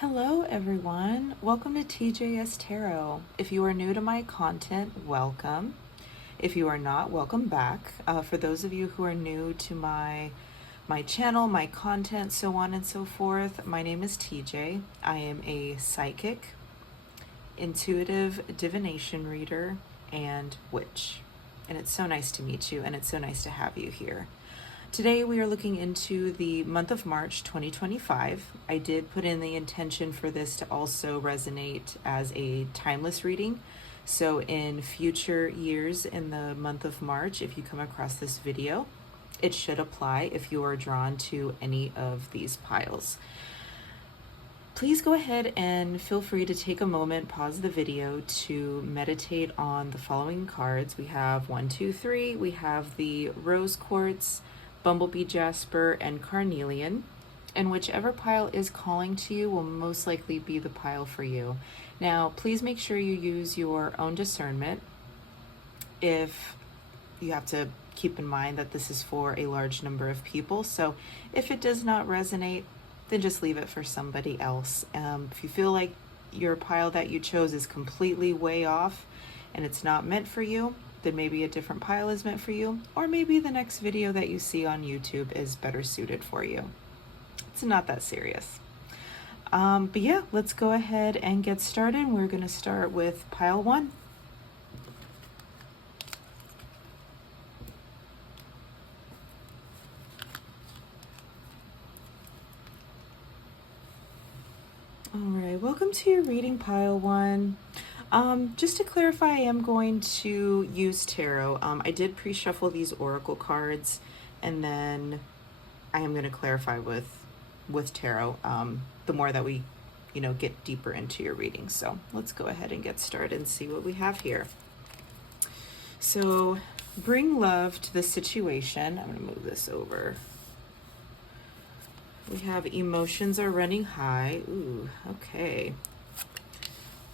Hello everyone, welcome to TJS Tarot. If you are new to my content, welcome. If you are not, welcome back. For those of you who are new to my channel, my content, so on and so forth, my name is TJ. I am a psychic, intuitive divination reader, and witch. And it's so nice to meet you, and it's so nice to have you here. Today we are looking into the month of March 2025. I did put in the intention for this to also resonate as a timeless reading. So in future years in the month of March, if you come across this video, it should apply if you are drawn to any of these piles. Please go ahead and feel free to take a moment, pause the video to meditate on the following cards. We have 1, 2, 3. We have the Rose Quartz, Bumblebee Jasper, and Carnelian, and whichever pile is calling to you will most likely be the pile for you. Now, please make sure you use your own discernment. If you have to keep in mind that this is for a large number of people, so if it does not resonate, then just leave it for somebody else. If you feel like your pile that you chose is completely way off and it's not meant for you, then maybe a different pile is meant for you, or maybe the next video that you see on YouTube is better suited for you. It's not that serious. But yeah, let's go ahead and get started. We're going to start with pile 1. All right, welcome to your reading, pile 1. Just to clarify, I am going to use tarot. I did pre-shuffle these oracle cards, and then I am going to clarify with tarot the more that we, get deeper into your reading. So let's go ahead and get started and see what we have here. So bring love to the situation. I'm going to move this over. We have emotions are running high. Ooh, okay.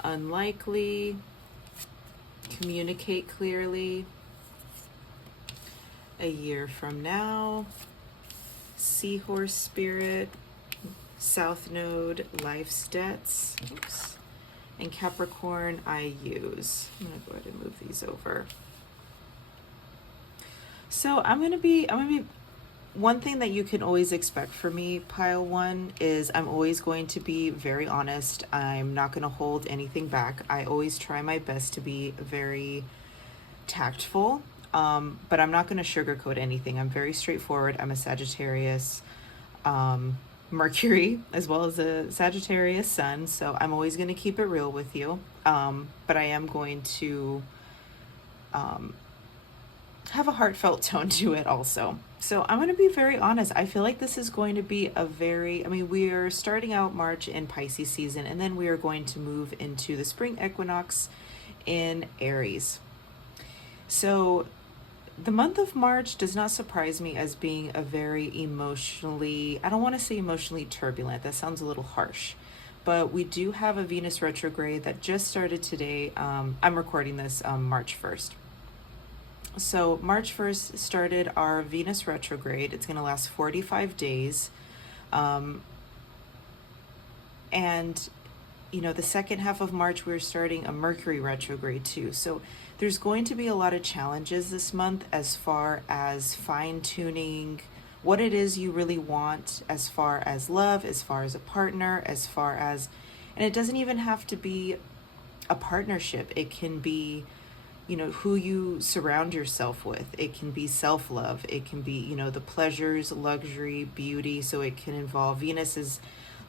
Unlikely, communicate clearly, a year from now, seahorse spirit, south node, life's debts, oops, and Capricorn I use. I'm gonna go ahead and move these over. So I'm gonna be one thing that you can always expect from me, pile 1, is I'm always going to be very honest. I'm not going to hold anything back. I always try my best to be very tactful, but I'm not going to sugarcoat anything. I'm very straightforward. I'm a Sagittarius Mercury, as well as a Sagittarius Sun, so I'm always going to keep it real with you, but I am going to have a heartfelt tone to it also. So I'm going to be very honest. I feel like this is going to be we are starting out March in Pisces season, and then we are going to move into the spring equinox in Aries. So the month of March does not surprise me as being a very emotionally, I don't want to say emotionally turbulent. That sounds a little harsh. But we do have a Venus retrograde that just started today. I'm recording this March 1st. So March 1st started our Venus retrograde. It's going to last 45 days. And, the second half of March, we're starting a Mercury retrograde too. So there's going to be a lot of challenges this month as far as fine-tuning what it is you really want, as far as love, as far as a partner, and it doesn't even have to be a partnership. It can be who you surround yourself with. It can be self-love. It can be, the pleasures, luxury, beauty. So it can involve Venus's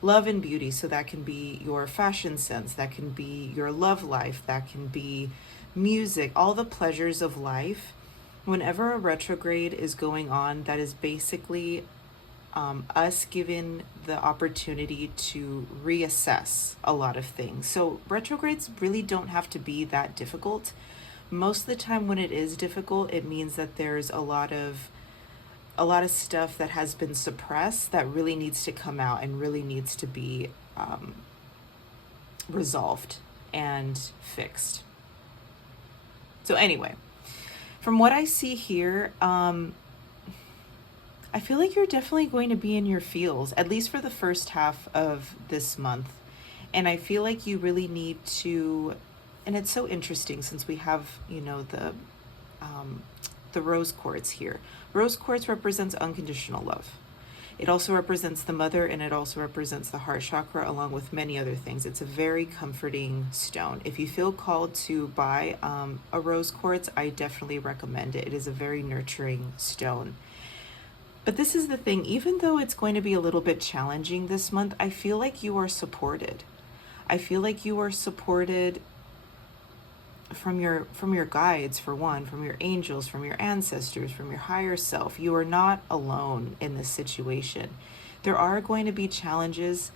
love and beauty. So that can be your fashion sense. That can be your love life. That can be music, all the pleasures of life. Whenever a retrograde is going on, that is basically us given the opportunity to reassess a lot of things. So retrogrades really don't have to be that difficult. Most of the time when it is difficult, it means that there's a lot of stuff that has been suppressed that really needs to come out and really needs to be resolved and fixed. So anyway, from what I see here, I feel like you're definitely going to be in your feels, at least for the first half of this month. And I feel like you really need to, and it's so interesting since we have, the rose quartz here. Rose quartz represents unconditional love. It also represents the mother, and it also represents the heart chakra, along with many other things. It's a very comforting stone. If you feel called to buy a rose quartz, I definitely recommend it. It is a very nurturing stone. But this is the thing, even though it's going to be a little bit challenging this month, I feel like you are supported. I feel like you are supported from your guides, for one, from your angels, from your ancestors, from your higher self. You are not alone in this situation. There are going to be challenges,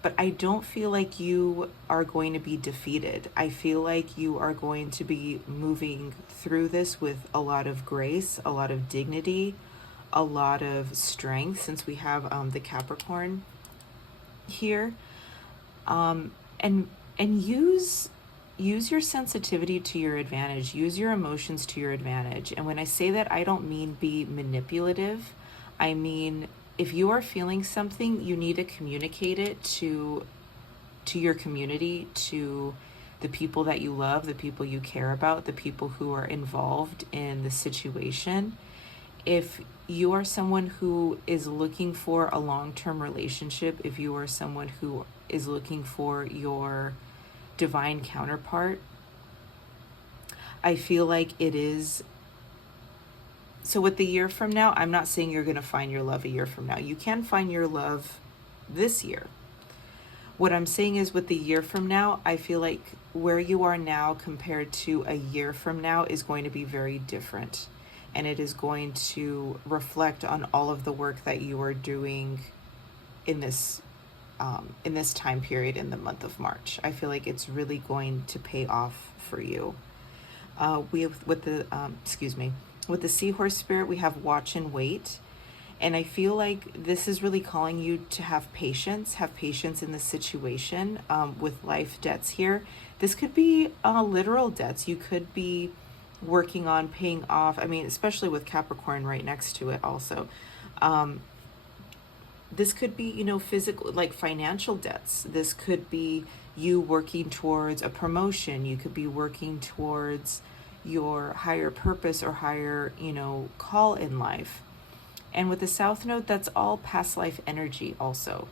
but I don't feel like you are going to be defeated. I feel like you are going to be moving through this with a lot of grace, a lot of dignity, a lot of strength, since we have the Capricorn here. And use your sensitivity to your advantage. Use your emotions to your advantage. And when I say that, I don't mean be manipulative. I mean, if you are feeling something, you need to communicate it to your community, to the people that you love, the people you care about, the people who are involved in the situation. If you are someone who is looking for a long-term relationship, if you are someone who is looking for your divine counterpart, I feel like it is. So with the year from now, I'm not saying you're going to find your love a year from now. You can find your love this year. What I'm saying is, with the year from now, I feel like where you are now compared to a year from now is going to be very different. And it is going to reflect on all of the work that you are doing in this time period in the month of March. I feel like it's really going to pay off for you. We have with the seahorse spirit, we have watch and wait. And I feel like this is really calling you to have patience in this situation with life debts here. This could be literal debts. You could be working on paying off. I mean, especially with Capricorn right next to it also. This could be, physical, like financial debts. This could be you working towards a promotion. You could be working towards your higher purpose or higher, call in life. And with the South Node, that's all past life energy also.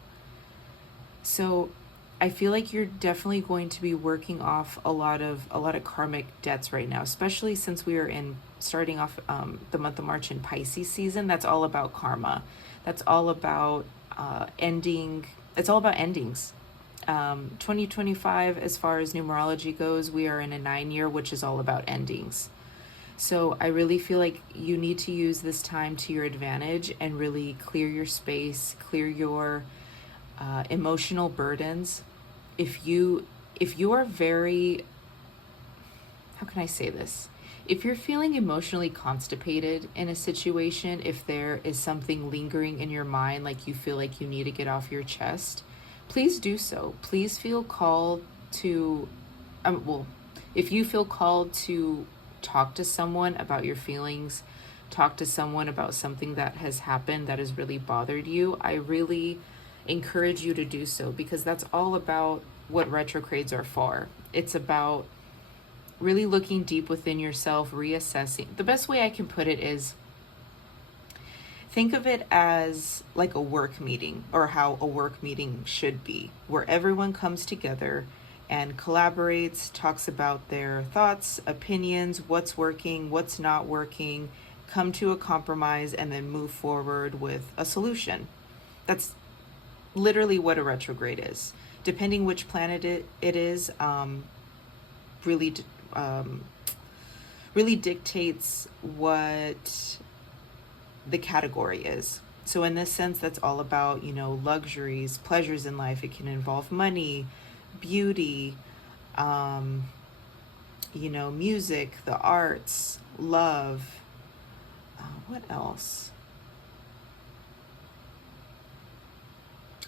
So I feel like you're definitely going to be working off a lot of karmic debts right now, especially since we are starting off the month of March in Pisces season. That's all about karma. That's all about ending. It's all about endings. 2025, as far as numerology goes, we are in a 9-year, which is all about endings. So I really feel like you need to use this time to your advantage and really clear your space, clear your emotional burdens. If you are very, how can I say this? If you're feeling emotionally constipated in a situation, if there is something lingering in your mind, like you feel like you need to get off your chest, please do so. Please feel called to, if you feel called to talk to someone about your feelings, talk to someone about something that has happened that has really bothered you, I really encourage you to do so, because that's all about what retrogrades are for. It's about really looking deep within yourself, reassessing. The best way I can put it is, think of it as like a work meeting, or how a work meeting should be, where everyone comes together and collaborates, talks about their thoughts, opinions, what's working, what's not working, come to a compromise, and then move forward with a solution. That's literally what a retrograde is. Depending which planet it is, really dictates what the category is. So in this sense, that's all about, luxuries, pleasures in life. It can involve money, beauty, music, the arts, love. What else?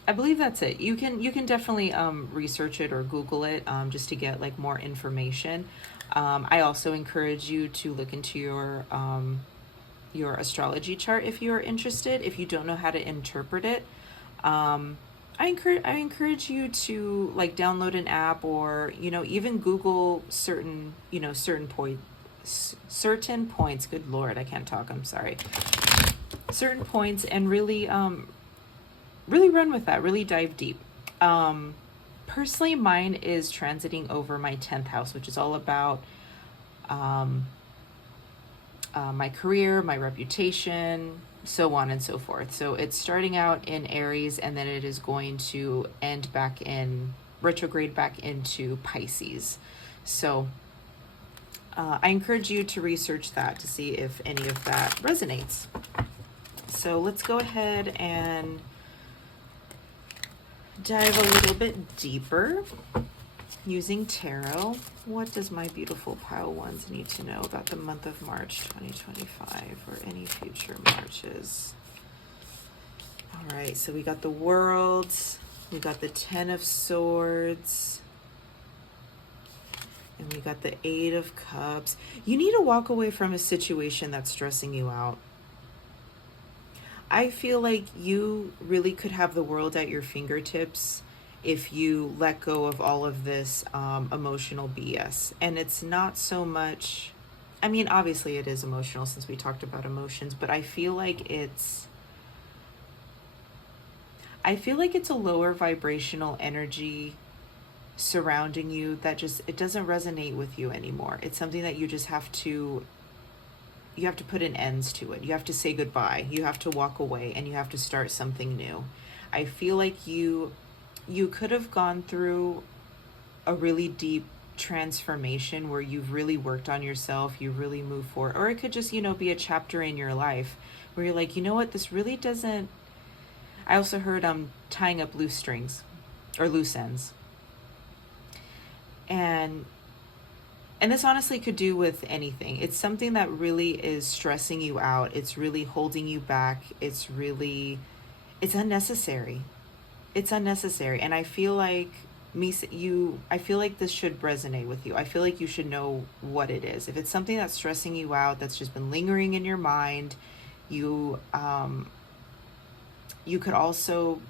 I believe that's it. You can definitely research it or Google it just to get like more information. I also encourage you to look into your your astrology chart if you are interested. If you don't know how to interpret it, I encourage you to like download an app, or even Google certain points. Good Lord, I can't talk. I'm sorry. Certain points, and really run with that. Really dive deep. Personally, mine is transiting over my 10th house, which is all about my career, my reputation, so on and so forth. So it's starting out in Aries, and then it is going to end back in retrograde back into Pisces. So I encourage you to research that to see if any of that resonates. So let's go ahead and dive a little bit deeper using tarot. What does my beautiful pile ones need to know about the month of March 2025 or any future Marches? All right, so we got the World, we got the 10 of Swords, and we got the 8 of Cups. You need to walk away from a situation that's stressing you out. I feel like you really could have the world at your fingertips if you let go of all of this emotional BS. And it's not so much, I mean, obviously it is emotional since we talked about emotions, but I feel like it's a lower vibrational energy surrounding you that just, it doesn't resonate with you anymore. It's something that you just have to put an ends to it. You have to say goodbye. You have to walk away, and you have to start something new. I feel like you could have gone through a really deep transformation where you've really worked on yourself, you really move forward, or it could just, be a chapter in your life where you're like, you know what, this really doesn't. I also heard tying up loose strings or loose ends. And this honestly could do with anything. It's something that really is stressing you out. It's really holding you back. It's unnecessary. It's unnecessary. And I feel like I feel like this should resonate with you. I feel like you should know what it is. If it's something that's stressing you out, that's just been lingering in your mind, you could also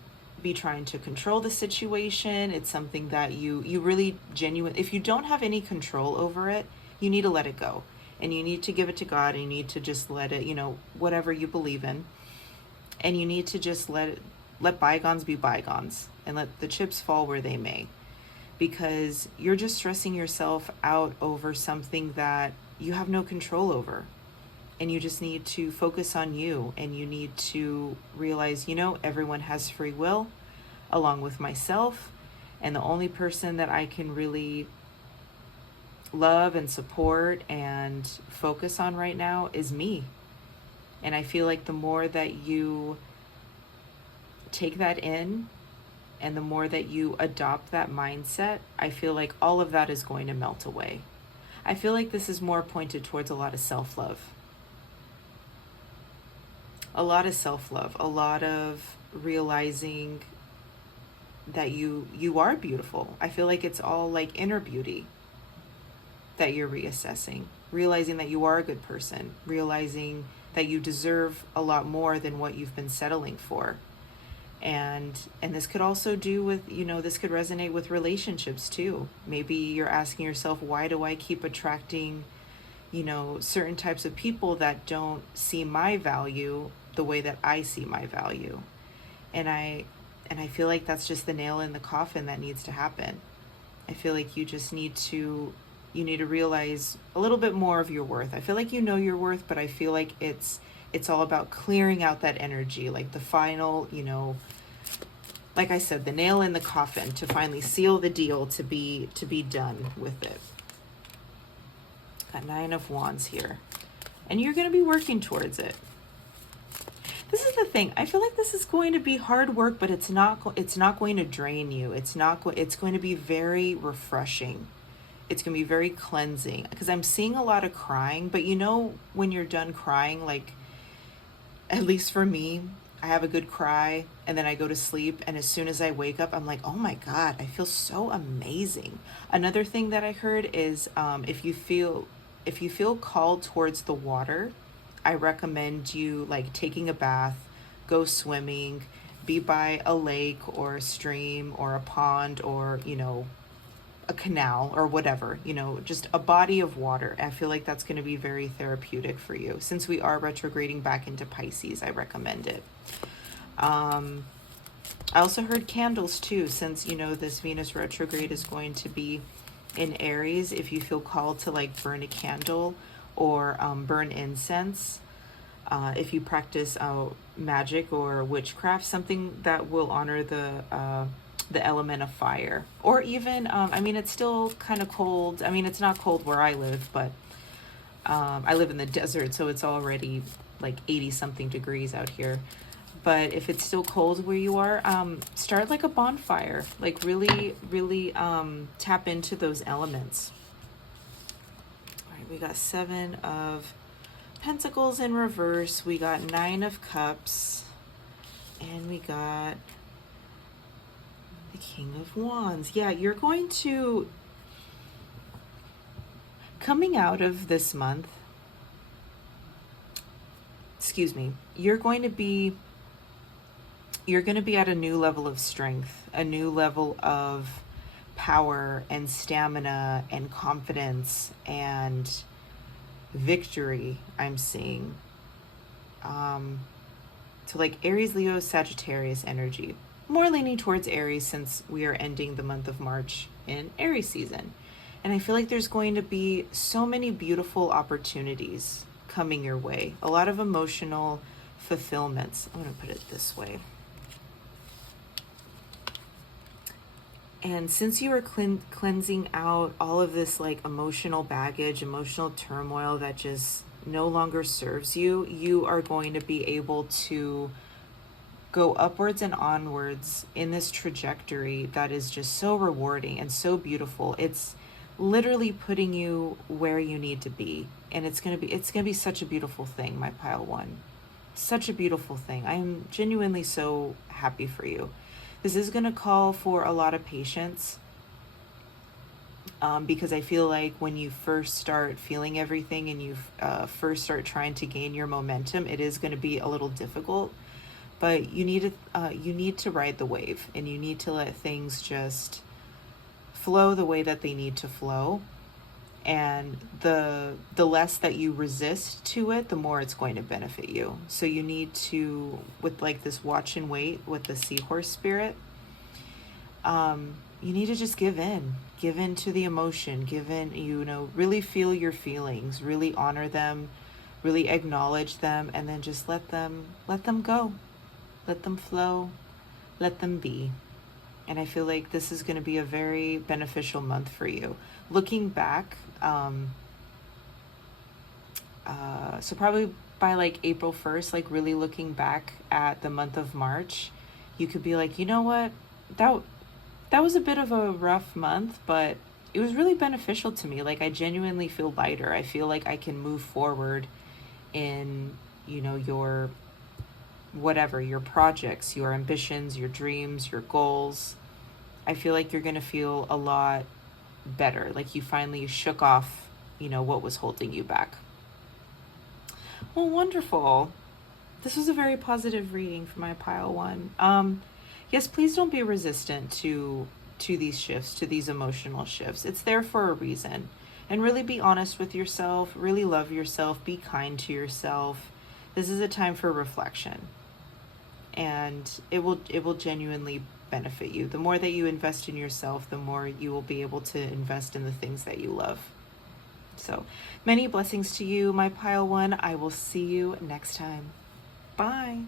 be trying to control the situation. It's something that you really if you don't have any control over it, you need to let it go, and you need to give it to God, and you need to just let it, whatever you believe in, and you need to just let bygones be bygones, and let the chips fall where they may, because you're just stressing yourself out over something that you have no control over. And you just need to focus on you, and you need to realize, everyone has free will, along with myself. And the only person that I can really love and support and focus on right now is me. And I feel like the more that you take that in, and the more that you adopt that mindset, I feel like all of that is going to melt away. I feel like this is more pointed towards a lot of self-love. A lot of self-love, a lot of realizing that you are beautiful. I feel like it's all like inner beauty that you're reassessing, realizing that you are a good person, realizing that you deserve a lot more than what you've been settling for. And this could also do with, this could resonate with relationships too. Maybe you're asking yourself, why do I keep attracting, certain types of people that don't see my value the way that I see my value? And I feel like that's just the nail in the coffin that needs to happen. I feel like you just need to realize a little bit more of your worth. I feel like you know your worth, but I feel like it's all about clearing out that energy, like the final, like I said, the nail in the coffin to finally seal the deal, to be done with it. Got 9 of Wands here, and you're going to be working towards it. This is the thing. I feel like this is going to be hard work, but it's not going to drain you. It's going to be very refreshing. It's going to be very cleansing, because I'm seeing a lot of crying, but when you're done crying, like, at least for me, I have a good cry, and then I go to sleep, and as soon as I wake up, I'm like, oh my God, I feel so amazing. Another thing that I heard is if you feel called towards the water, I recommend you like taking a bath, go swimming, be by a lake or a stream or a pond or, you know, a canal or whatever, you know, just a body of water. I feel like that's going to be very therapeutic for you. Since we are retrograding back into Pisces, I recommend it. I also heard candles too, since, you know, this Venus retrograde is going to be in Aries. If you feel called to like burn a candle or burn incense, if you practice magic or witchcraft, something that will honor the element of fire. Or even, I mean, it's still kind of cold. I mean, it's not cold where I live, but I live in the desert, so it's already like 80 something degrees out here. But if it's still cold where you are, start like a bonfire, like really, really tap into those elements. All right, we got 7 of Pentacles in reverse. We got 9 of Cups. And we got the King of Wands. Yeah, you're going to, coming out of this month, excuse me, you're going to be at a new level of strength, a new level of power and stamina and confidence and victory, I'm seeing. So like Aries, Leo, Sagittarius energy. More leaning towards Aries since we are ending the month of March in Aries season. And I feel like there's going to be so many beautiful opportunities coming your way. A lot of emotional fulfillments. I'm going to put it this way. And since you are cleansing out all of this like emotional baggage, emotional turmoil that just no longer serves you, you are going to be able to go upwards and onwards in this trajectory that is just so rewarding and so beautiful. It's literally putting you where you need to be. And it's going to be such a beautiful thing, my pile 1. Such a beautiful thing. I'm genuinely so happy for you. This is going to call for a lot of patience, because I feel like when you first start feeling everything and you first start trying to gain your momentum, it is going to be a little difficult. But you need to ride the wave, and you need to let things just flow the way that they need to flow. And the less that you resist to it, the more it's going to benefit you. So you need to, with like this watch and wait with the seahorse spirit, you need to just give in to the emotion, you know, really feel your feelings, really honor them, really acknowledge them, and then just let them go, let them flow, let them be. And I feel like this is going to be a very beneficial month for you. Looking back, so probably by like April 1st, like really looking back at the month of March, you could be like, you know what, that was a bit of a rough month, but it was really beneficial to me. Like I genuinely feel lighter. I feel like I can move forward in, you know, your whatever, your projects, your ambitions, your dreams, your goals. I feel like you're going to feel a lot better. Like you finally shook off, you know, what was holding you back. Well, wonderful. This was a very positive reading for my pile 1. Yes, please don't be resistant to these shifts, to these emotional shifts. It's there for a reason. And really be honest with yourself, really love yourself, be kind to yourself. This is a time for reflection. And it will genuinely benefit you. The more that you invest in yourself, the more you will be able to invest in the things that you love. So many blessings to you, my pile 1. I will see you next time. Bye.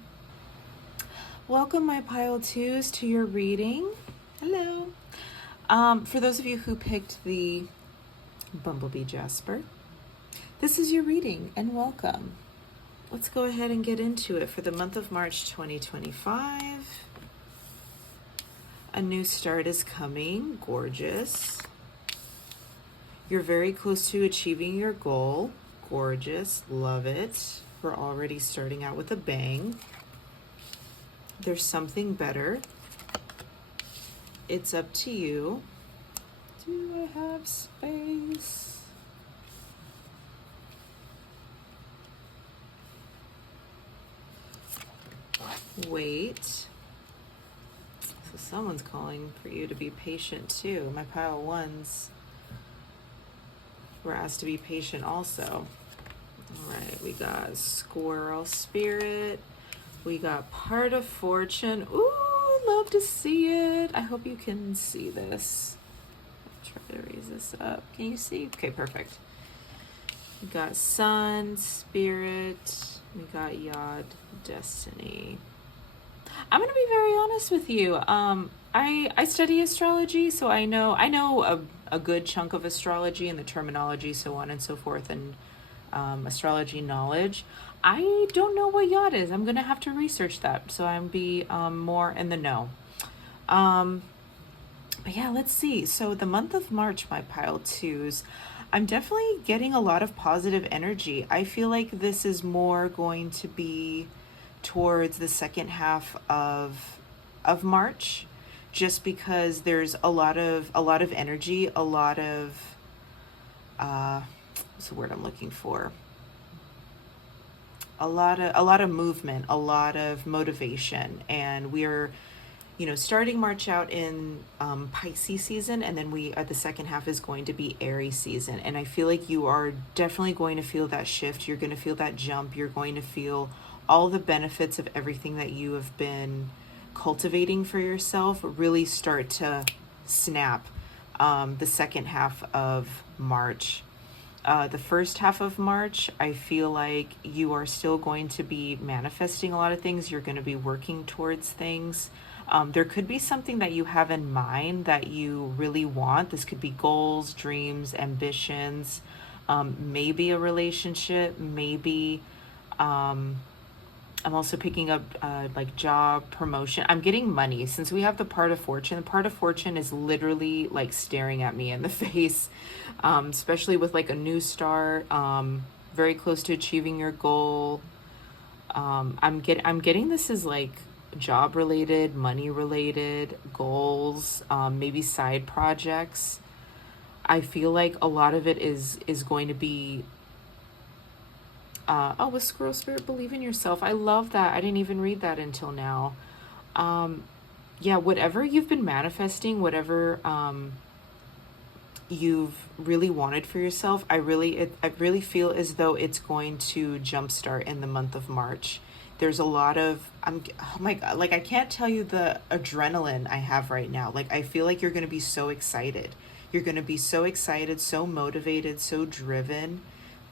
Welcome, my pile 2s, to your reading. Hello. For those of you who picked the Bumblebee Jasper, this is your reading, and welcome. Let's go ahead and get into it for the month of March 2025. A new start is coming. Gorgeous. You're very close to achieving your goal. Gorgeous. Love it. We're already starting out with a bang. There's something better. It's up to you. Do I have space? wait. So someone's calling for you to be patient too. My pile ones were asked to be patient also. All right, we got Squirrel Spirit. We got Part of Fortune. Ooh, love to see it. I hope you can see this. I'll try to raise this up. Can you see? Okay, perfect. We got Sun, Spirit. We got Yod, Destiny. I'm gonna be very honest with you. I study astrology, so I know a good chunk of astrology and the terminology, so on and so forth, and astrology knowledge. I don't know what Yod is. I'm gonna have to research that, so I'm be more in the know. But yeah, let's see. So the month of March, my pile twos, I'm definitely getting a lot of positive energy. I feel like this is more going to be towards the second half of March, just because there's a lot of energy, a lot of what's the word I'm looking for? A lot of movement, a lot of motivation, and we're starting March out in Pisces season, and then the second half is going to be Aries season. And I feel like you are definitely going to feel that shift. You're going to feel that jump. You're going to feel all the benefits of everything that you have been cultivating for yourself really start to snap the second half of March. The first half of March, I feel like you are still going to be manifesting a lot of things. You're going to be working towards things. There could be something that you have in mind that you really want. This could be goals, dreams, ambitions, maybe a relationship, maybe I'm also picking up like job, promotion. I'm getting money. Since we have the Part of Fortune, the Part of Fortune is literally like staring at me in the face, especially with like a new start, very close to achieving your goal. I'm getting this as like job related, money related, goals, maybe side projects. I feel like a lot of it is going to be with Squirrel Spirit, believe in yourself. I love that. I didn't even read that until now. Yeah, whatever you've been manifesting, whatever you've really wanted for yourself, I really feel as though it's going to jumpstart in the month of March. There's a lot of, oh my God, like I can't tell you the adrenaline I have right now. Like I feel like you're going to be so excited. You're going to be so excited, so motivated, so driven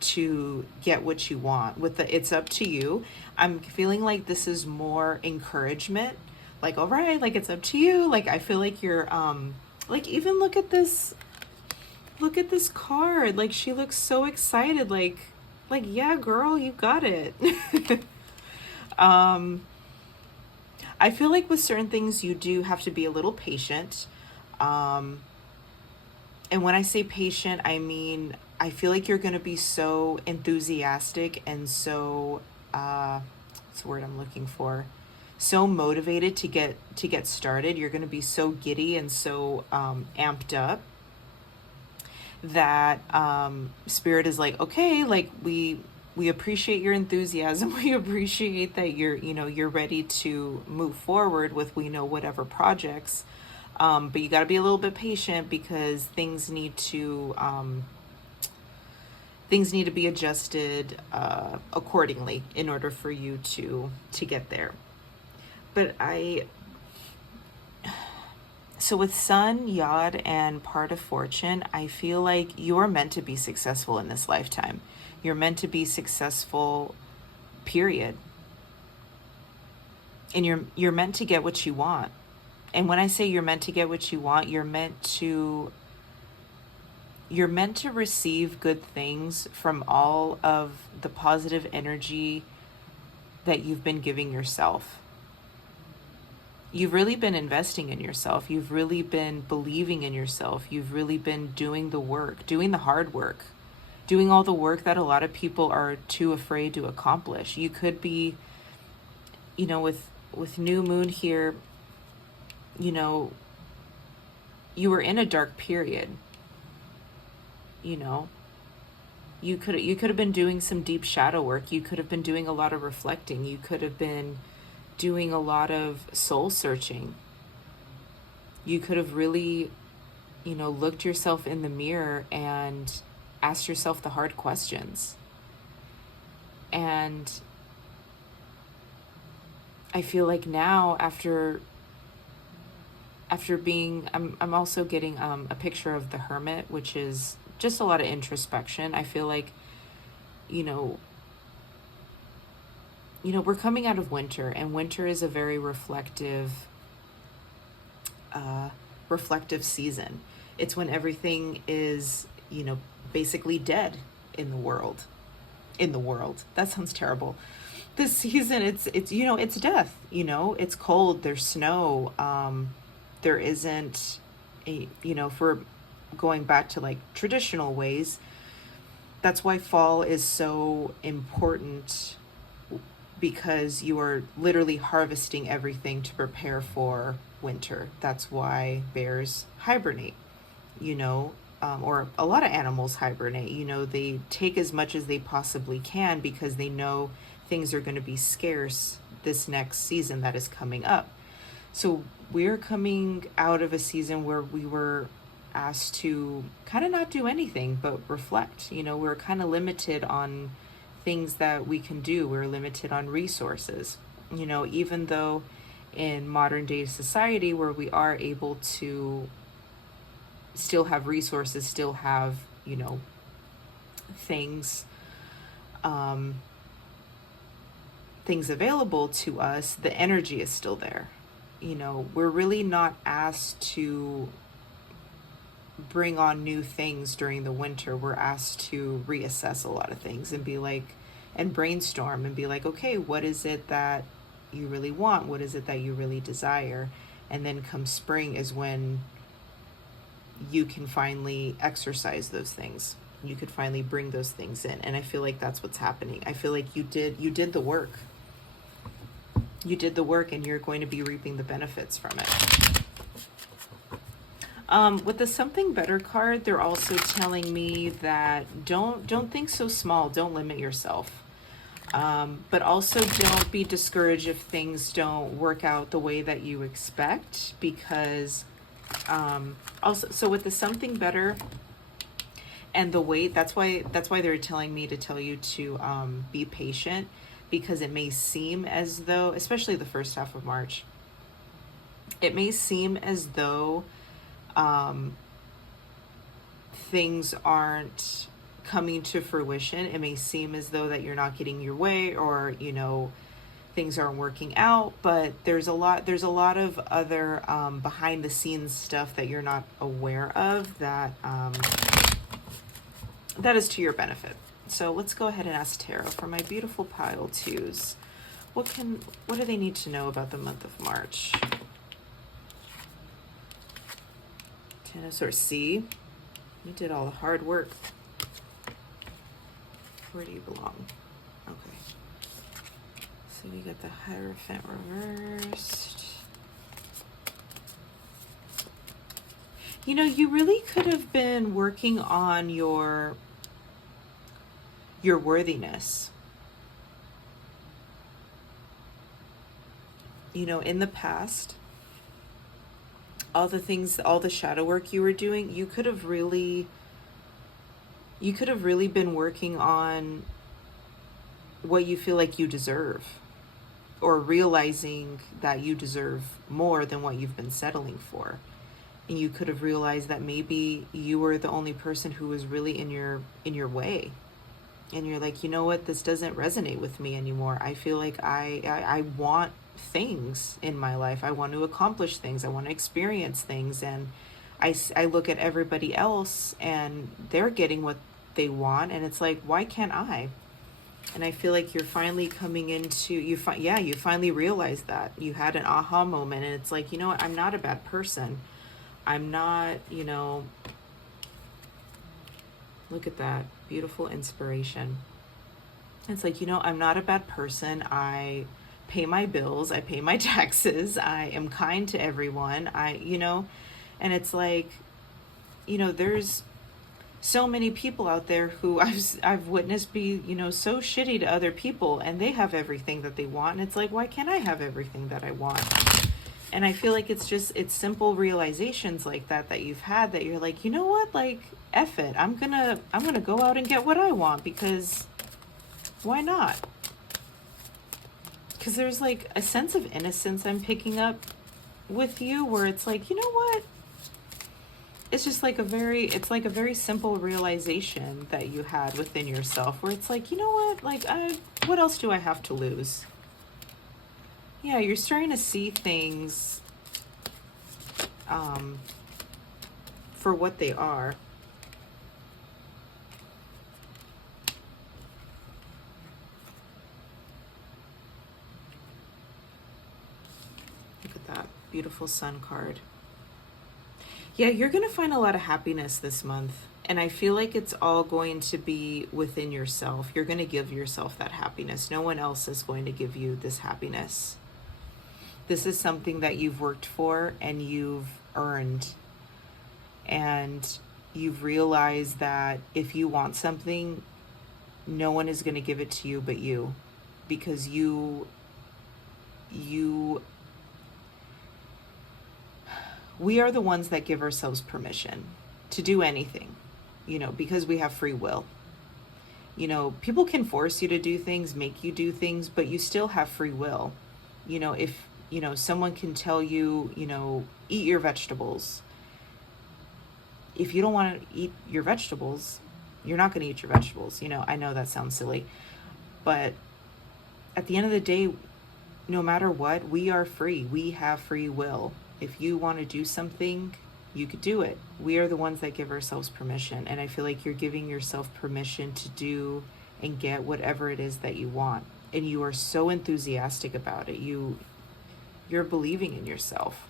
to get what you want. With the it's up to you, I'm feeling like this is more encouragement. Like, all right, like it's up to you. Like I feel like you're like, even look at this card. Like she looks so excited. Like yeah, girl, you got it. I feel like with certain things you do have to be a little patient. And when I say patient, I mean I feel like you're going to be so enthusiastic and so what's the word I'm looking for? So motivated to get started. You're going to be so giddy and so amped up that Spirit is like, okay, like we appreciate your enthusiasm. We appreciate that you're ready to move forward with whatever projects. But you got to be a little bit patient because things need to be adjusted accordingly in order for you to get there. But so with Sun, Yod, and Part of Fortune, I feel like you're meant to be successful in this lifetime. You're meant to be successful, period. And you're meant to get what you want. And when I say you're meant to get what you want, you're meant to receive good things from all of the positive energy that you've been giving yourself. You've really been investing in yourself. You've really been believing in yourself. You've really been doing the work, doing the hard work, doing all the work that a lot of people are too afraid to accomplish. You could be, with new moon here, you were in a dark period. You could have been doing some deep shadow work. You could have been doing a lot of reflecting. You could have been doing a lot of soul searching. You could have really, looked yourself in the mirror and asked yourself the hard questions. And I feel like now, after being, I'm also getting a picture of the Hermit, which is just a lot of introspection. I feel like, we're coming out of winter, and winter is a very reflective season. It's when everything is, basically dead in the world. That sounds terrible. This season, it's death. It's cold. There's snow. There isn't if we're going back to like traditional ways, that's why fall is so important, because you are literally harvesting everything to prepare for winter. That's why bears hibernate, or a lot of animals hibernate. They take as much as they possibly can because they know things are going to be scarce this next season that is coming up. So we're coming out of a season where we were asked to kind of not do anything but reflect. We're kind of limited on things that we can do. We're limited on resources. Even though in modern day society, where we are able to still have resources, still have, things available to us, the energy is still there. We're really not asked to bring on new things during the winter. We're asked to reassess a lot of things and be like, and brainstorm and be like, okay, what is it that you really want? What is it that you really desire? And then come spring is when you can finally exercise those things. You could finally bring those things in. And I feel like that's what's happening. I feel like you did the work. You did the work, and you're going to be reaping the benefits from it. With the Something Better card, they're also telling me that don't think so small. Don't limit yourself. But also don't be discouraged if things don't work out the way that you expect, because so with the Something Better and the wait, that's why they're telling me to tell you to be patient, because it may seem as though, especially the first half of March, it may seem as though things aren't coming to fruition. It may seem as though that you're not getting your way, or things aren't working out, but there's a lot of other behind the scenes stuff that you're not aware of that is to your benefit. So let's go ahead and ask Tarot for my beautiful pile twos. What do they need to know about the month of March? Ten of Swords. See, you did all the hard work. Where do you belong? Okay. So we got the Hierophant reversed. You really could have been working on your worthiness. In the past, all the shadow work you were doing, you could have really been working on what you feel like you deserve, or realizing that you deserve more than what you've been settling for. And you could have realized that maybe you were the only person who was really in your way. And you're like, you know what, this doesn't resonate with me anymore. I feel like I want things in my life. I want to accomplish things. I want to experience things. And I look at everybody else and they're getting what they want. And it's like, why can't I? And I feel like you're finally coming into, you finally realized that. You had an aha moment, and it's like, you know what, I'm not a bad person. I'm not, look at that. Beautiful inspiration. It's like, I'm not a bad person. I pay my bills. I pay my taxes. I am kind to everyone. And it's like, there's so many people out there who I've witnessed be, so shitty to other people, and they have everything that they want, and it's like, why can't I have everything that I want? And I feel like it's simple realizations like that you've had, that you're like, you know what, like, F it, I'm gonna go out and get what I want, because why not? Because there's like a sense of innocence I'm picking up with you, where it's like, you know what, it's just like a very simple realization that you had within yourself, where it's like, you know what, like, what else do I have to lose? Yeah, you're starting to see things for what they are. Look at that beautiful sun card. Yeah, you're going to find a lot of happiness this month. And I feel like it's all going to be within yourself. You're going to give yourself that happiness. No one else is going to give you this happiness. This is something that you've worked for and you've earned. And you've realized that if you want something, no one is going to give it to you but you. Because we are the ones that give ourselves permission to do anything, because we have free will. People can force you to do things, make you do things, but you still have free will. If, someone can tell you, eat your vegetables. If you don't want to eat your vegetables, you're not going to eat your vegetables. I know that sounds silly, but at the end of the day, no matter what, we are free. We have free will. If you want to do something, you could do it. We are the ones that give ourselves permission. And I feel like you're giving yourself permission to do and get whatever it is that you want. And you are so enthusiastic about it. You're believing in yourself.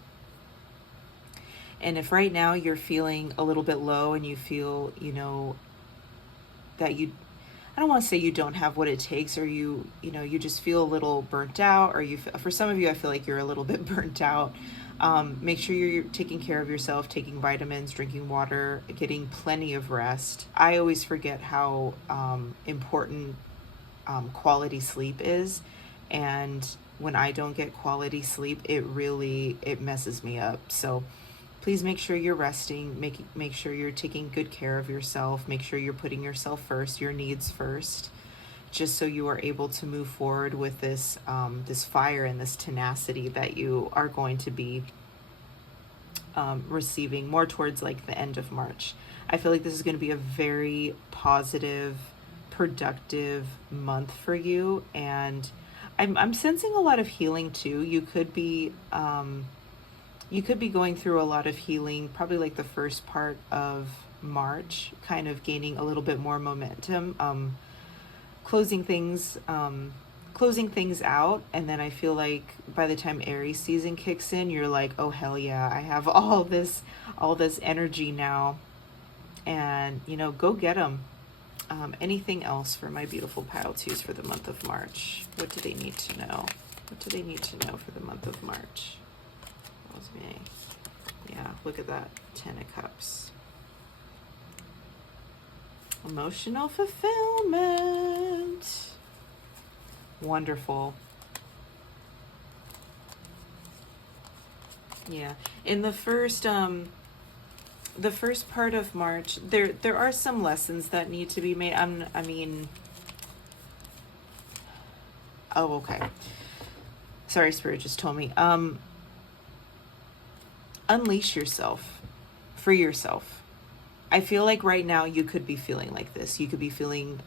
And if right now you're feeling a little bit low and you feel, that I don't want to say you don't have what it takes, or you just feel a little burnt out, or for some of you, I feel like you're a little bit burnt out. Make sure you're taking care of yourself, taking vitamins, drinking water, getting plenty of rest. I always forget how important quality sleep is. And when I don't get quality sleep, it messes me up. So please make sure you're resting, make sure you're taking good care of yourself, make sure you're putting yourself first, your needs first, just so you are able to move forward with this fire and this tenacity that you are going to be receiving more towards like the end of March. I feel like this is going to be a very positive, productive month for you, and I'm sensing a lot of healing too. You could be going through a lot of healing, probably like the first part of March, kind of gaining a little bit more momentum, closing things out. And then I feel like by the time Aries season kicks in, you're like, oh hell yeah, I have all this energy now, and go get them. Anything else for my beautiful pile twos for the month of March? What do they need to know? What do they need to know for the month of March? That was me. Yeah, look at that. 10 of Cups. Emotional fulfillment. Wonderful. Yeah. In the first part of March, there are some lessons that need to be made. Oh, okay. Sorry, Spirit just told me. Unleash yourself. Free yourself. I feel like right now you could be feeling like this. You could be feeling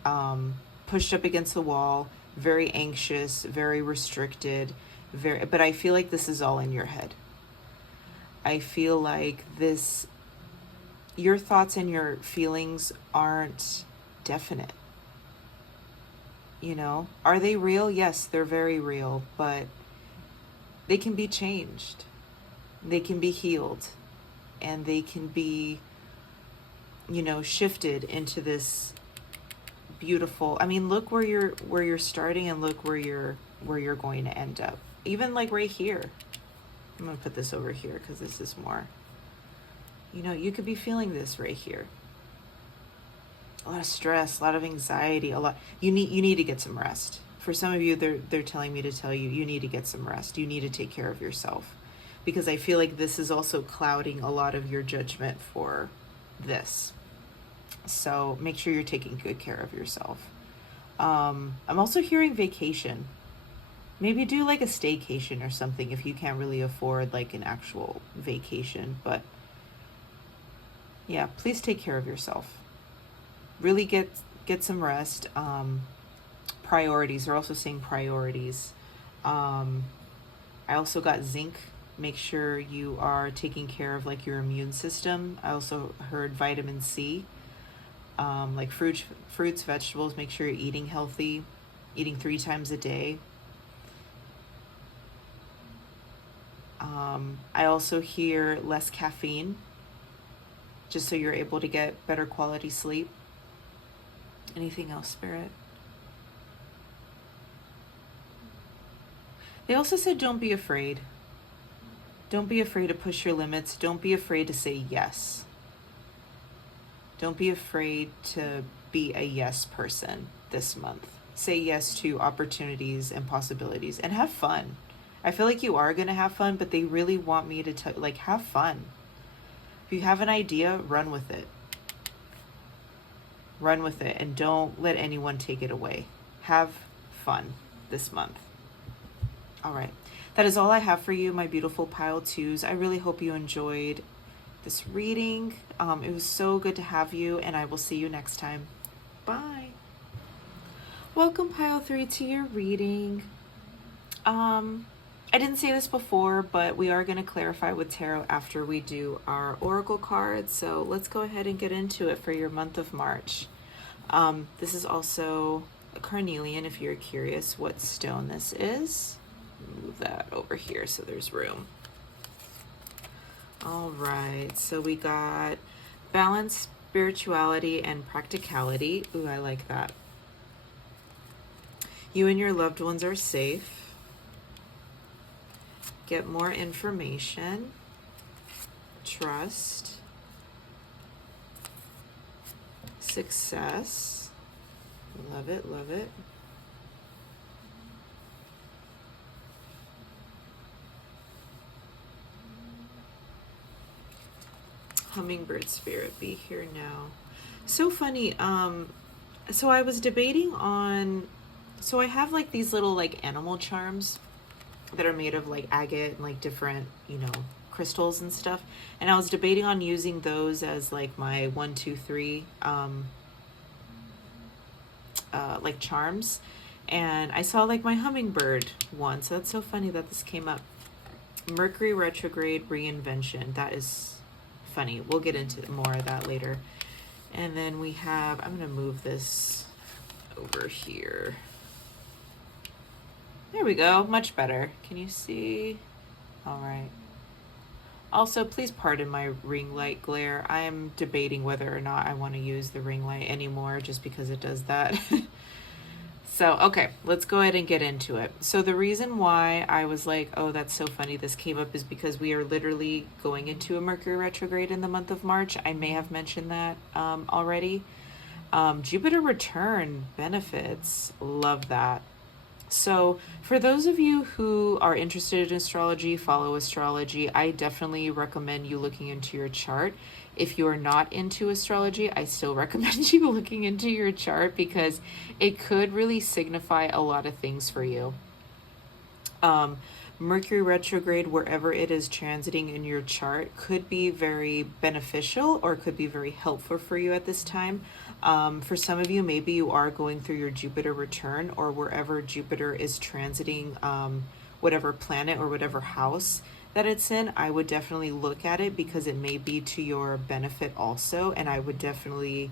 pushed up against the wall, very anxious, very restricted, but I feel like this is all in your head. I feel like your thoughts and your feelings aren't definite. Are they real? Yes, they're very real, but they can be changed. They can be healed, and they can be, shifted into this beautiful. Look where you're starting, and look where you're going to end up. Even like right here. I'm going to put this over here because this is more, you could be feeling this right here. a lot of stress, a lot of anxiety, you need to get some rest. For some of you, they're telling me to tell you, you need to get some rest. You need to take care of yourself, because I feel like this is also clouding a lot of your judgment for this. So make sure you're taking good care of yourself. I'm also hearing vacation. Maybe do like a staycation or something if you can't really afford like an actual vacation. But yeah, please take care of yourself. Really get some rest. Priorities. They're also saying priorities. I also got zinc. Make sure you are taking care of like your immune system. I also heard vitamin C. Like fruits, vegetables. Make sure you're eating healthy. Eating 3 times a day. I also hear less caffeine, just so you're able to get better quality sleep. Anything else, Spirit? They also said don't be afraid. Don't be afraid to push your limits. Don't be afraid to say yes. Don't be afraid to be a yes person this month. Say yes to opportunities and possibilities, and have fun. I feel like you are going to have fun, but they really want me to tell, like, have fun. If you have an idea, run with it. Run with it, and don't let anyone take it away. Have fun this month. All right. That is all I have for you, my beautiful pile twos. I really hope you enjoyed this reading. It was so good to have you, and I will see you next time. Bye. Welcome, pile 3, to your reading. I didn't say this before, but we are going to clarify with tarot after we do our oracle cards. So let's go ahead and get into it for your month of March. This is also a carnelian, if you're curious what stone this is. Move that over here so there's room. All right, so we got balance, spirituality, and practicality. Ooh, I like that. You and your loved ones are safe. Get more information. Trust. Success. Love it, love it. Hummingbird spirit, be here now. So funny. So I was debating on, so I have like these little like animal charms that are made of like agate and like different, you know, crystals and stuff. And I was debating on using those as like my 1, 2, 3 like charms. And I saw like my hummingbird one. So that's so funny that this came up. Mercury retrograde reinvention. That is funny. We'll get into more of that later. And then we have, I'm going to move this over here. There we go. Much better. Can you see? All right. Also, please pardon my ring light glare. I am debating whether or not I want to use the ring light anymore just because it does that. So, okay, let's go ahead and get into it. So the reason why I was like, oh, that's so funny this came up is because we are literally going into a Mercury retrograde in the month of March. I may have mentioned that already. Jupiter return benefits. Love that. So for those of you who are interested in astrology, follow astrology, I definitely recommend you looking into your chart. If you're not into astrology, I still recommend you looking into your chart because it could really signify a lot of things for you. Mercury retrograde, wherever it is transiting in your chart, could be very beneficial or could be very helpful for you at this time. For some of you, maybe you are going through your Jupiter return or wherever Jupiter is transiting, whatever planet or whatever house that it's in. I would definitely look at it because it may be to your benefit also. And I would definitely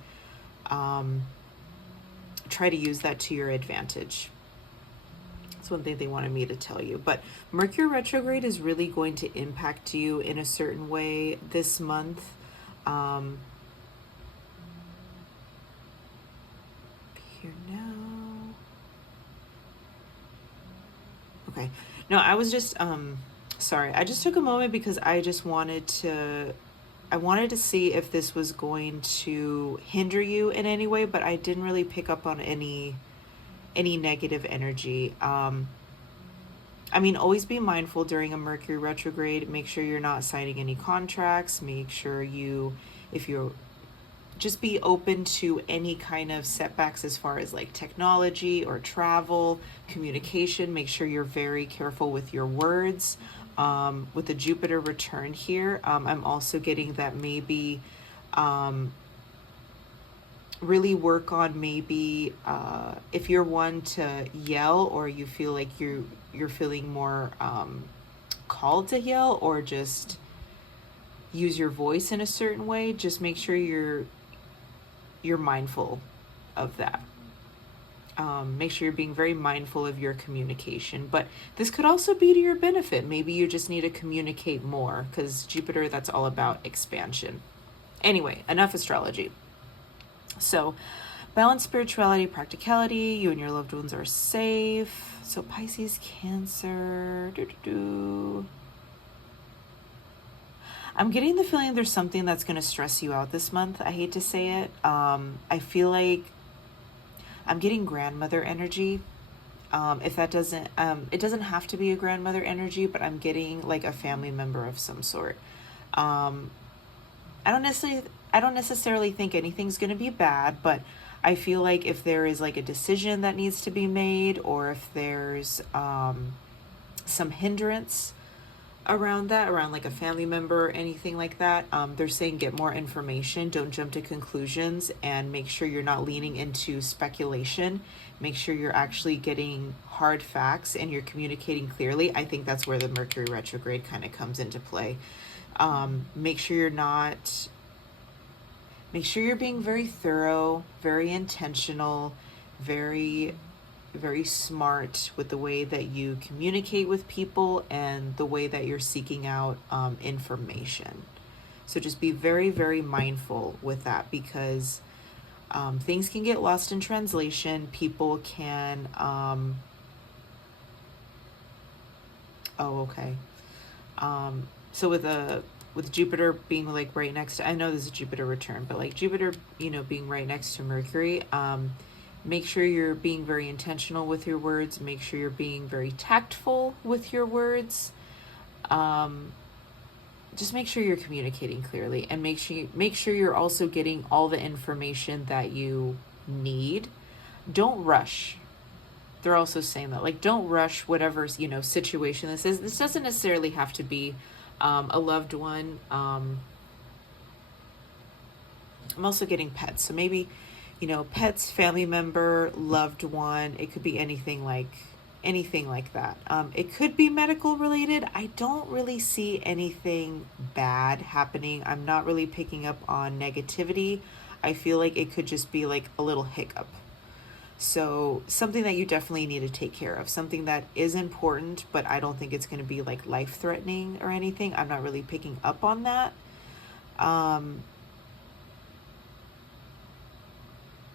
try to use that to your advantage. That's one thing they wanted me to tell you. But Mercury retrograde is really going to impact you in a certain way this month. Here now. Okay. No, I was just sorry. I just took a moment because I just wanted to I wanted to see if this was going to hinder you in any way, but I didn't really pick up on any negative energy. I mean, always be mindful during a Mercury retrograde. Make sure you're not signing any contracts. Make sure if you're, just be open to any kind of setbacks as far as like technology or travel, communication. Make sure you're very careful with your words. With the Jupiter return here, I'm also getting that maybe really work on maybe if you're one to yell, or you feel like you're feeling more called to yell, or just use your voice in a certain way, just make sure you're mindful of that. Make sure you're being very mindful of your communication, but this could also be to your benefit. Maybe you just need to communicate more, because Jupiter, that's all about expansion. Anyway, enough astrology. So, balance, spirituality, practicality. You and your loved ones are safe. So Pisces, Cancer. I'm getting the feeling there's something that's going to stress you out this month. I hate to say it. I feel like I'm getting grandmother energy. If that doesn't, it doesn't have to be a grandmother energy, but I'm getting like a family member of some sort. I don't necessarily think anything's going to be bad, but I feel like if there is like a decision that needs to be made, or if there's some hindrance around that, around like a family member or anything like that, they're saying get more information, don't jump to conclusions, and make sure you're not leaning into speculation. Make sure you're actually getting hard facts and you're communicating clearly. I think that's where the Mercury retrograde kind of comes into play. Make sure you're being very thorough, very intentional, very smart with the way that you communicate with people and the way that you're seeking out information. So just be very, very mindful with that, because things can get lost in translation. People can, so with Jupiter being like right next to, I know this is Jupiter return, but like Jupiter, being right next to Mercury, make sure you're being very intentional with your words. Make sure you're being very tactful with your words. Just make sure you're communicating clearly, and make sure you're also getting all the information that you need. Don't rush. They're also saying that, like, don't rush whatever, situation this is. This doesn't necessarily have to be a loved one. I'm also getting pets. So maybe, pets, family member, loved one. It could be anything like that. It could be medical related. I don't really see anything bad happening. I'm not really picking up on negativity. I feel like it could just be like a little hiccup. So something that you definitely need to take care of, something that is important, but I don't think it's going to be like life-threatening or anything. I'm not really picking up on that.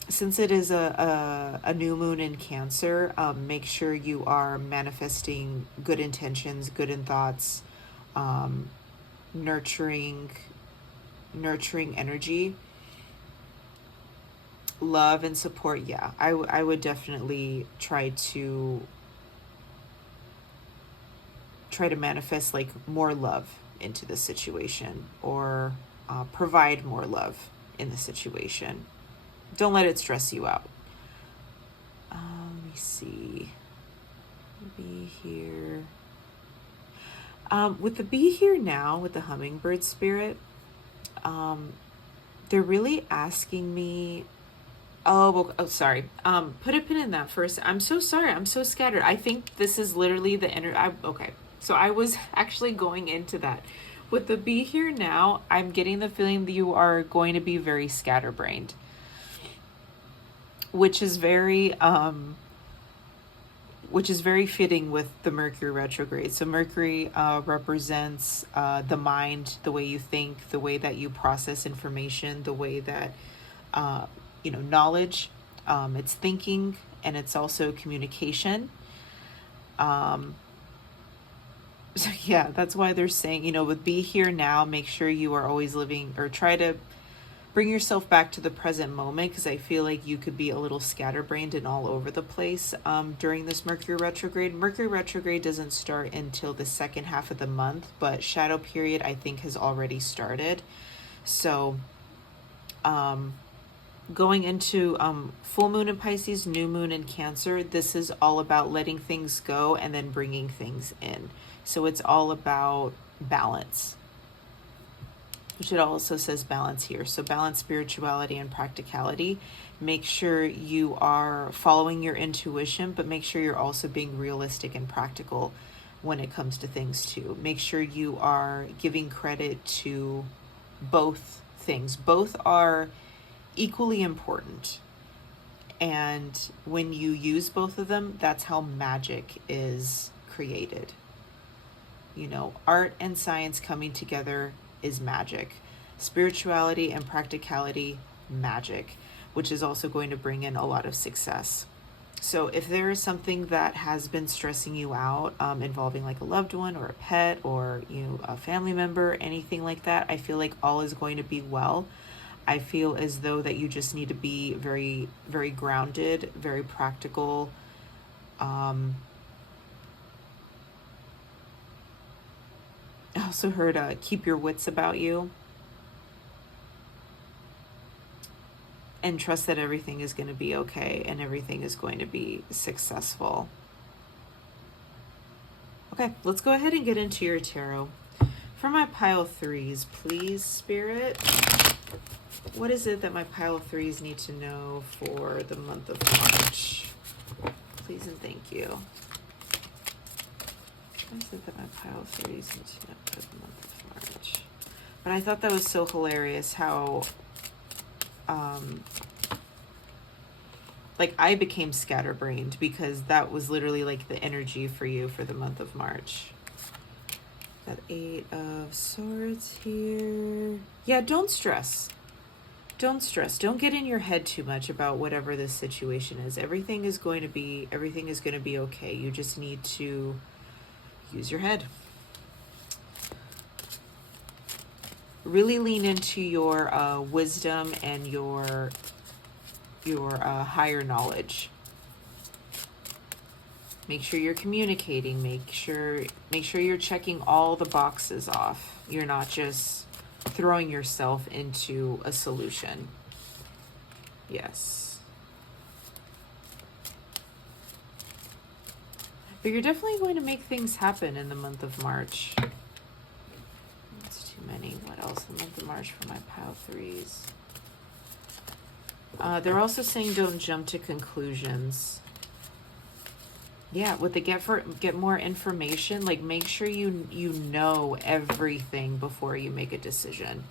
Since it is a new moon in Cancer, make sure you are manifesting good intentions, good in thoughts, nurturing energy. Love and support, yeah. I would definitely try to manifest like more love into the situation, or provide more love in the situation. Don't let it stress you out. Let me see. Be here. With the be here now, with the hummingbird spirit, they're really asking me. Oh, sorry. Put a pin in that first. I'm so sorry. I'm so scattered. I think this is literally the okay. So I was actually going into that. With the be here now, I'm getting the feeling that you are going to be very scatterbrained, which is very fitting with the Mercury retrograde. So Mercury represents the mind, the way you think, the way that you process information, the way that knowledge. It's thinking, and it's also communication. So yeah, that's why they're saying, you know, with be here now, make sure you are always living, or try to bring yourself back to the present moment, because I feel like you could be a little scatterbrained and all over the place during this Mercury retrograde. Mercury retrograde doesn't start until the second half of the month, but shadow period I think has already started. So going into full moon in Pisces, new moon in Cancer, this is all about letting things go and then bringing things in. So it's all about balance, which it also says balance here. So balance spirituality and practicality. Make sure you are following your intuition, but make sure you're also being realistic and practical when it comes to things too. Make sure you are giving credit to both things. Both are equally important. And when you use both of them, that's how magic is created. You know, art and science coming together is magic. Spirituality and practicality, magic, which is also going to bring in a lot of success. So if there is something that has been stressing you out, involving like a loved one or a pet or, you know, a family member, anything like that, I feel like all is going to be well. I feel as though that you just need to be very, very grounded, very practical. I also heard keep your wits about you and trust that everything is going to be okay and everything is going to be successful. Okay, let's go ahead and get into your tarot. For my pile threes, please, Spirit, what is it that my pile threes need to know for the month of March? Please and thank you. What is it that my pile threes need to know for the month of March? But I thought that was so hilarious how, like, I became scatterbrained because that was literally like the energy for you for the month of March. That 8 of Swords here. Yeah, don't stress. Don't stress. Don't get in your head too much about whatever this situation is. Everything is going to be okay. You just need to use your head. Really lean into your wisdom and your higher knowledge. Make sure you're communicating. Make sure you're checking all the boxes off. You're not just throwing yourself into a solution. Yes. But you're definitely going to make things happen in the month of March. That's too many. What else in the month of March for my pile threes? They're also saying don't jump to conclusions. Yeah, with the get more information, like make sure you know everything before you make a decision.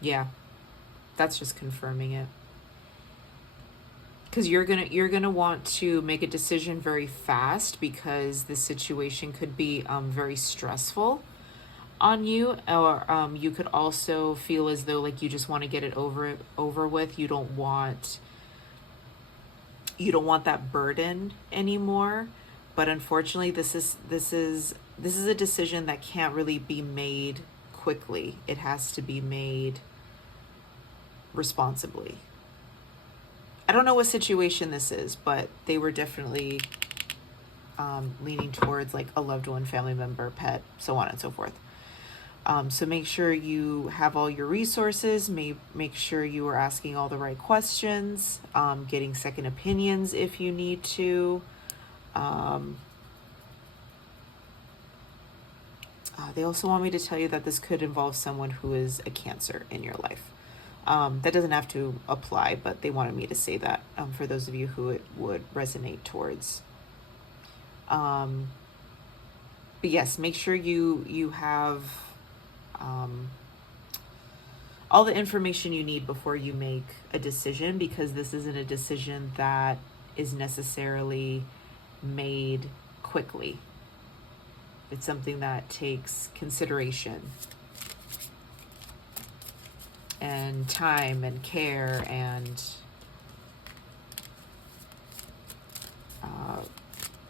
Yeah, that's just confirming it. Because you're gonna want to make a decision very fast because the situation could be very stressful on you, or you could also feel as though like you just want to get it over with. You don't want that burden anymore. But unfortunately, this is a decision that can't really be made quickly. It has to be made responsibly. I don't know what situation this is, but they were definitely leaning towards like a loved one, family member, pet, so on and so forth. So make sure you have all your resources, make sure you are asking all the right questions, getting second opinions if you need to. They also want me to tell you that this could involve someone who is a Cancer in your life. That doesn't have to apply, but they wanted me to say that for those of you who it would resonate towards. But yes, make sure you have all the information you need before you make a decision, because this isn't a decision that is necessarily made quickly. It's something that takes consideration and time and care and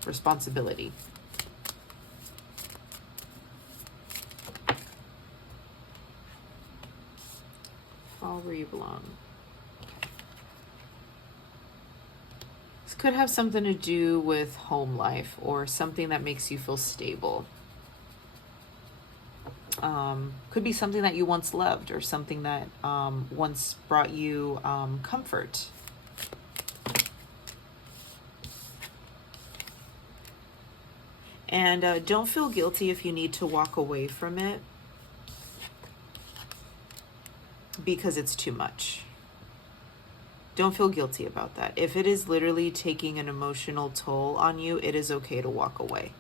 responsibility. Fall where you belong. This could have something to do with home life or something that makes you feel stable. Could be something that you once loved or something that once brought you comfort. And don't feel guilty if you need to walk away from it because it's too much. Don't feel guilty about that. If it is literally taking an emotional toll on you, it is okay to walk away.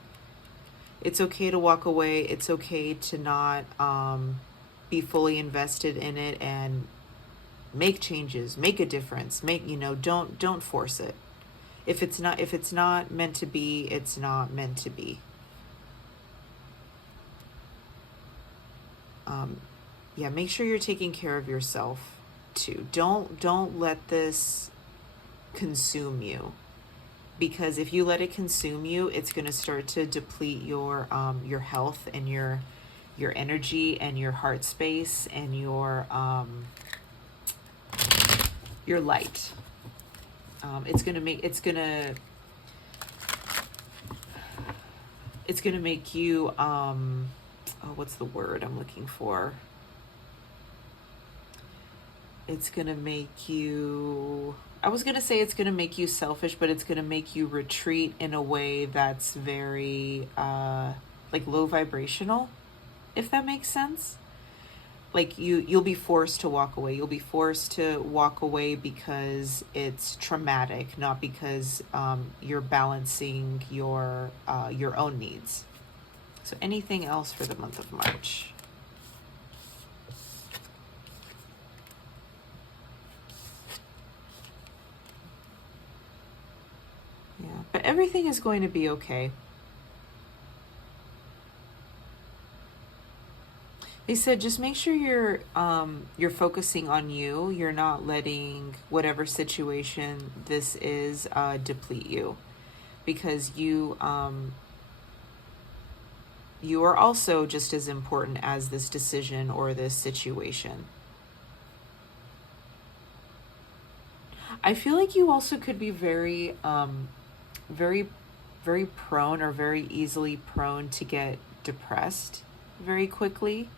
It's okay to walk away. It's okay to not be fully invested in it and make changes, make a difference. Don't force it. If it's not meant to be, it's not meant to be. Yeah, make sure you're taking care of yourself too. Don't let this consume you. Because if you let it consume you, it's going to start to deplete your health and your energy and your heart space and your light. It's going to make you what's the word I'm looking for? It's going to make you, I was going to say it's going to make you selfish, but it's going to make you retreat in a way that's very, like low vibrational, if that makes sense. Like you'll be forced to walk away. You'll be forced to walk away because it's traumatic, not because you're balancing your own needs. So anything else for the month of March? Yeah, but everything is going to be okay. They said just make sure you're focusing on you. You're not letting whatever situation this is deplete you, because you are also just as important as this decision or this situation. I feel like you also could be very very prone or very easily prone to get depressed very quickly,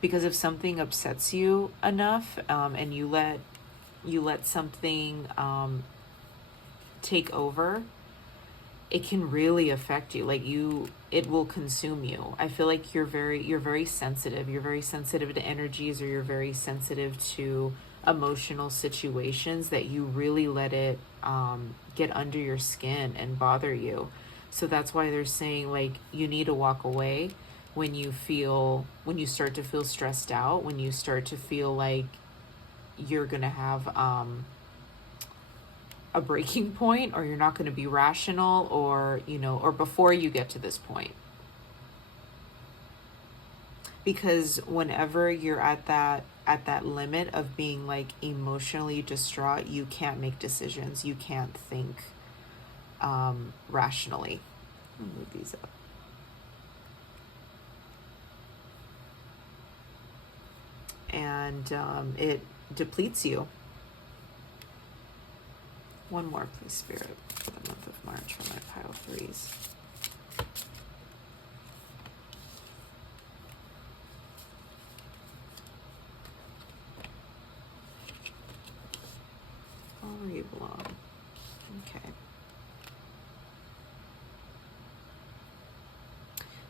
because if something upsets you enough and you let something take over, it can really affect you. Like it will consume you. I feel like you're very sensitive. You're very sensitive to energies, or you're very sensitive to emotional situations that you really let it get under your skin and bother you. So that's why they're saying, like, you need to walk away when you start to feel stressed out, when you start to feel like you're going to have a breaking point, or you're not going to be rational, or before you get to this point. Because whenever you're at that limit of being like emotionally distraught, you can't make decisions. You can't think rationally. Let me move these up. And it depletes you. One more, please, Spirit, for the month of March for my pile threes. All where you belong. Okay.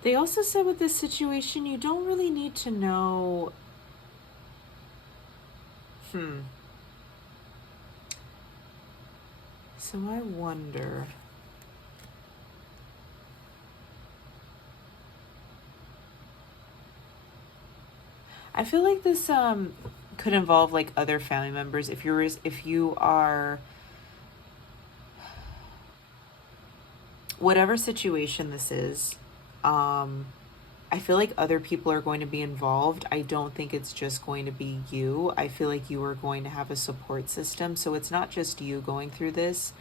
They also said with this situation, you don't really need to know. So I wonder. I feel like this could involve like other family members. If you are, whatever situation this is, I feel like other people are going to be involved. I don't think it's just going to be you. I feel like you are going to have a support system. So it's not just you going through this.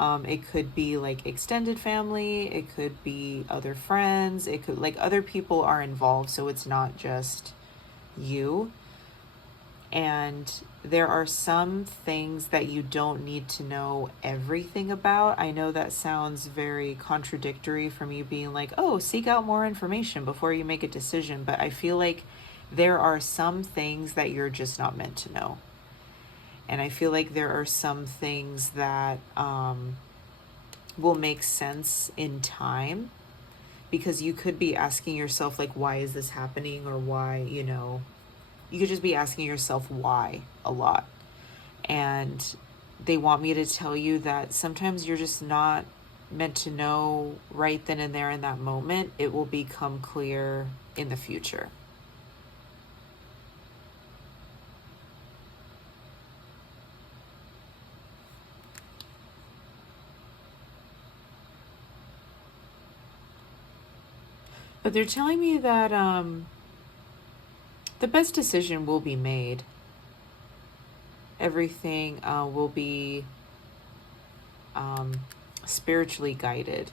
It could be like extended family, it could be other friends, it could like other people are involved, so it's not just you. And there are some things that you don't need to know everything about. I know that sounds very contradictory from you being like, oh, seek out more information before you make a decision. But I feel like there are some things that you're just not meant to know. And I feel like there are some things that will make sense in time, because you could be asking yourself, like, why is this happening? Or why, you could just be asking yourself why a lot. And they want me to tell you that sometimes you're just not meant to know right then and there in that moment. It will become clear in the future. But they're telling me that the best decision will be made. Everything will be spiritually guided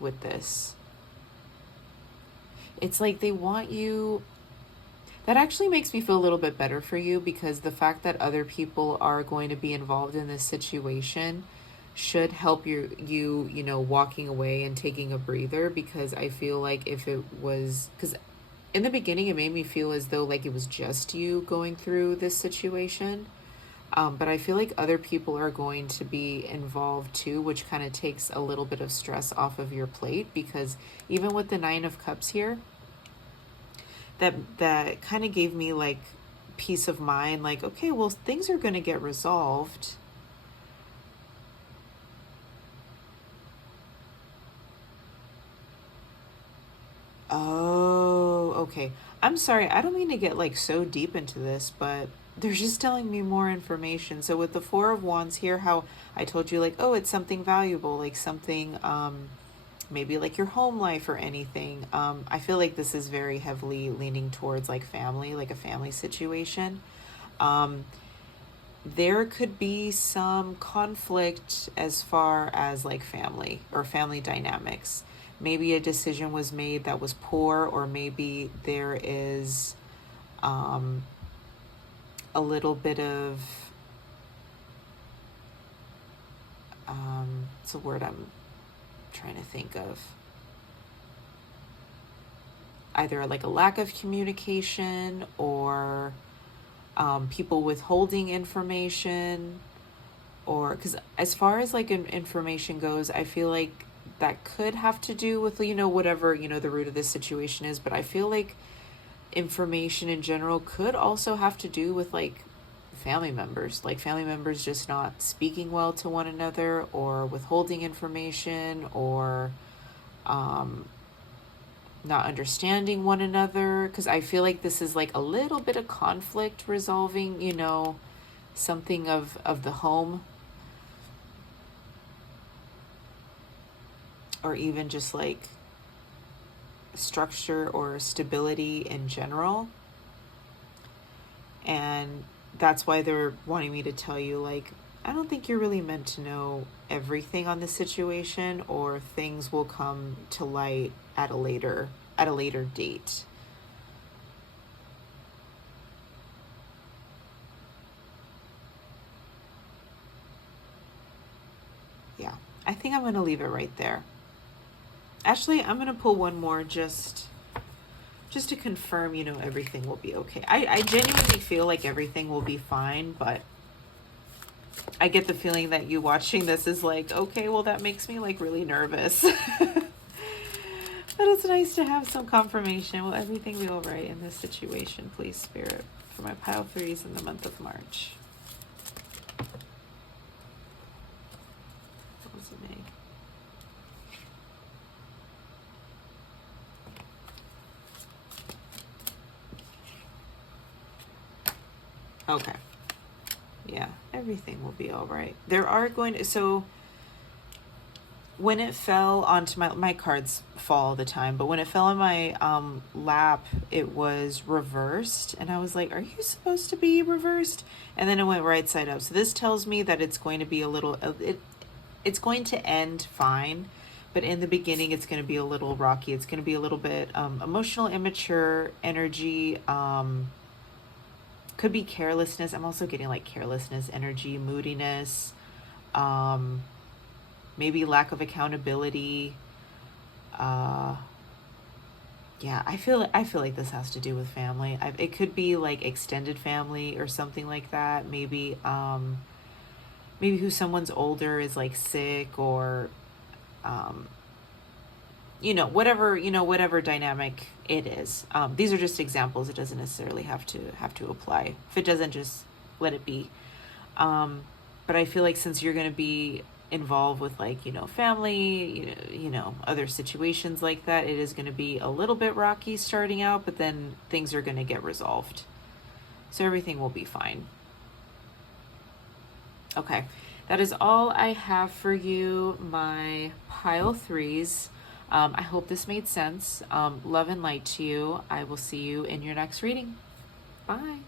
with this. It's like they want you... That actually makes me feel a little bit better for you, because the fact that other people are going to be involved in this situation should help you walking away and taking a breather. Because I feel like if it was... Because in the beginning, it made me feel as though like it was just you going through this situation. But I feel like other people are going to be involved too, which kind of takes a little bit of stress off of your plate. Because even with the 9 of Cups here, that kind of gave me like peace of mind. Like, okay, well, things are going to get resolved. Oh, okay. I'm sorry. I don't mean to get like so deep into this, but they're just telling me more information. So with the 4 of Wands here, how I told you like, oh, it's something valuable, like something, maybe like your home life or anything. I feel like this is very heavily leaning towards like family, like a family situation. There could be some conflict as far as like family or family dynamics. Maybe a decision was made that was poor, or maybe there is a little bit of it's a word I'm trying to think of. Either like a lack of communication, or people withholding information, or because as far as like information goes, I feel like that could have to do with, whatever, the root of this situation is. But I feel like information in general could also have to do with like family members just not speaking well to one another, or withholding information, or not understanding one another. Because I feel like this is like a little bit of conflict resolving, something of the home, or even just like structure or stability in general. And that's why they're wanting me to tell you, like, I don't think you're really meant to know everything on the situation, or things will come to light at a later date. Yeah, I think I'm going to leave it right there. Actually, I'm going to pull one more just to confirm, everything will be okay. I genuinely feel like everything will be fine, but I get the feeling that you watching this is like, okay, well, that makes me like really nervous. But it's nice to have some confirmation. Will everything be all right in this situation, please, Spirit, for my pile 3s in the month of March? What was it, May? Okay. Yeah, everything will be all right. There are going to... So when it fell onto my cards fall all the time, but when it fell on my lap, it was reversed. And I was like, are you supposed to be reversed? And then it went right side up. So this tells me that it's going to be a little... it's going to end fine, but in the beginning, it's going to be a little rocky. It's going to be a little bit emotional, immature energy. Could be carelessness. I'm also getting like carelessness energy, moodiness, maybe lack of accountability. Yeah, I feel like this has to do with family. It could be like extended family or something like that. Maybe maybe who someone's older is like sick, or whatever dynamic it is. These are just examples. It doesn't necessarily have to apply. If it doesn't, just let it be. But I feel like since you're going to be involved with like, family, other situations like that, it is going to be a little bit rocky starting out, but then things are going to get resolved. So everything will be fine. Okay. That is all I have for you, my pile threes. I hope this made sense. Love and light to you. I will see you in your next reading. Bye.